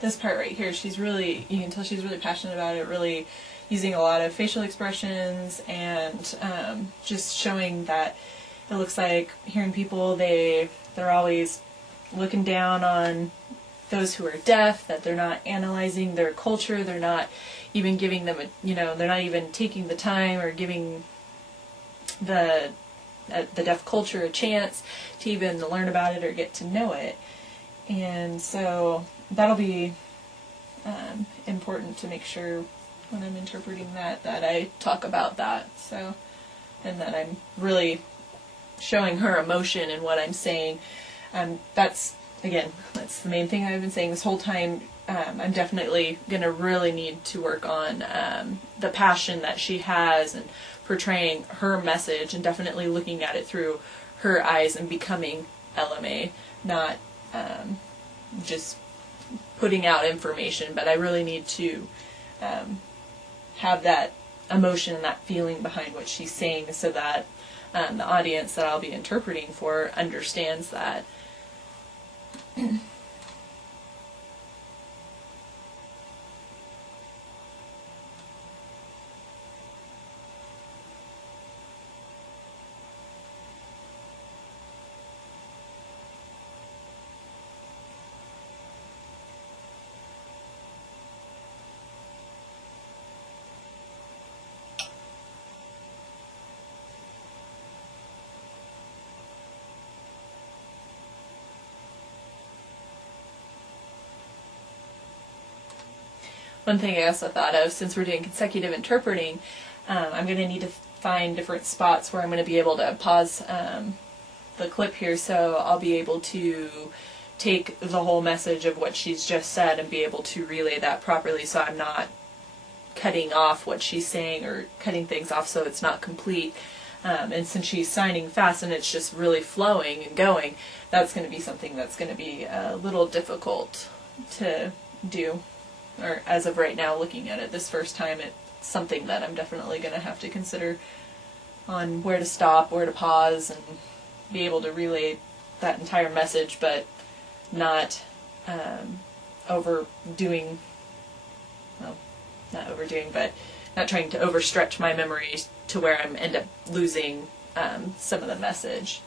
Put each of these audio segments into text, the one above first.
this part right here, she's really, you can tell she's really passionate about it, really using a lot of facial expressions, and just showing that it looks like hearing people, they're always looking down on those who are deaf, that they're not analyzing their culture, they're not even giving them they're not even taking the time or giving the deaf culture a chance to even learn about it or get to know it. And so that'll be important to make sure when I'm interpreting that I talk about that. So, and that I'm really showing her emotion in what I'm saying. That's the main thing I've been saying this whole time. I'm definitely going to really need to work on the passion that she has and portraying her message, and definitely looking at it through her eyes and becoming LMA, not just putting out information. But I really need to have that emotion and that feeling behind what she's saying, so that the audience that I'll be interpreting for understands that. One thing I also thought of, since we're doing consecutive interpreting, I'm going to need to find different spots where I'm going to be able to pause the clip here, so I'll be able to take the whole message of what she's just said and be able to relay that properly, so I'm not cutting off what she's saying or cutting things off so it's not complete. And since she's signing fast and it's just really flowing and going, that's going to be something that's going to be a little difficult to do. Or as of right now, looking at it this first time, it's something that I'm definitely going to have to consider on where to stop, where to pause, and be able to relay that entire message, but not overdoing, well, not overdoing, but not trying to overstretch my memory to where I'm end up losing some of the message.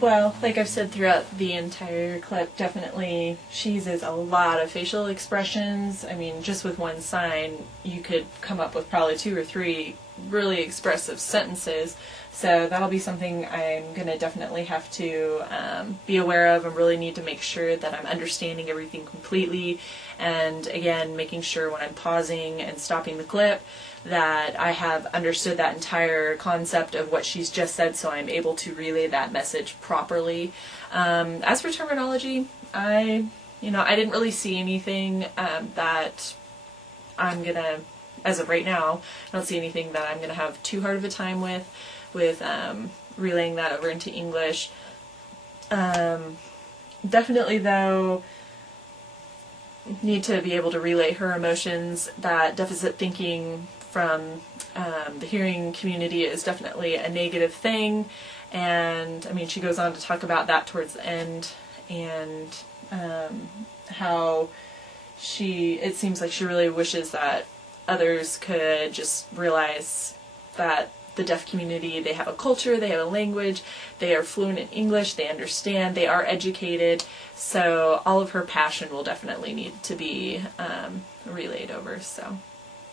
Well, like I've said throughout the entire clip, definitely she uses a lot of facial expressions. I mean, just with one sign, you could come up with probably 2 or 3 really expressive sentences. So that'll be something I'm going to definitely have to be aware of and really need to make sure that I'm understanding everything completely. And again, making sure when I'm pausing and stopping the clip that I have understood that entire concept of what she's just said, so I'm able to relay that message properly. As for terminology, I didn't really see anything that I'm going to, as of right now, I don't see anything that I'm going to have too hard of a time with relaying that over into English. Definitely, though, need to be able to relay her emotions. That deficit thinking from the hearing community is definitely a negative thing, and I mean, she goes on to talk about that towards the end, and how it seems like she really wishes that others could just realize that the deaf community, they have a culture, they have a language, they are fluent in English, they understand, they are educated, so all of her passion will definitely need to be relayed over. So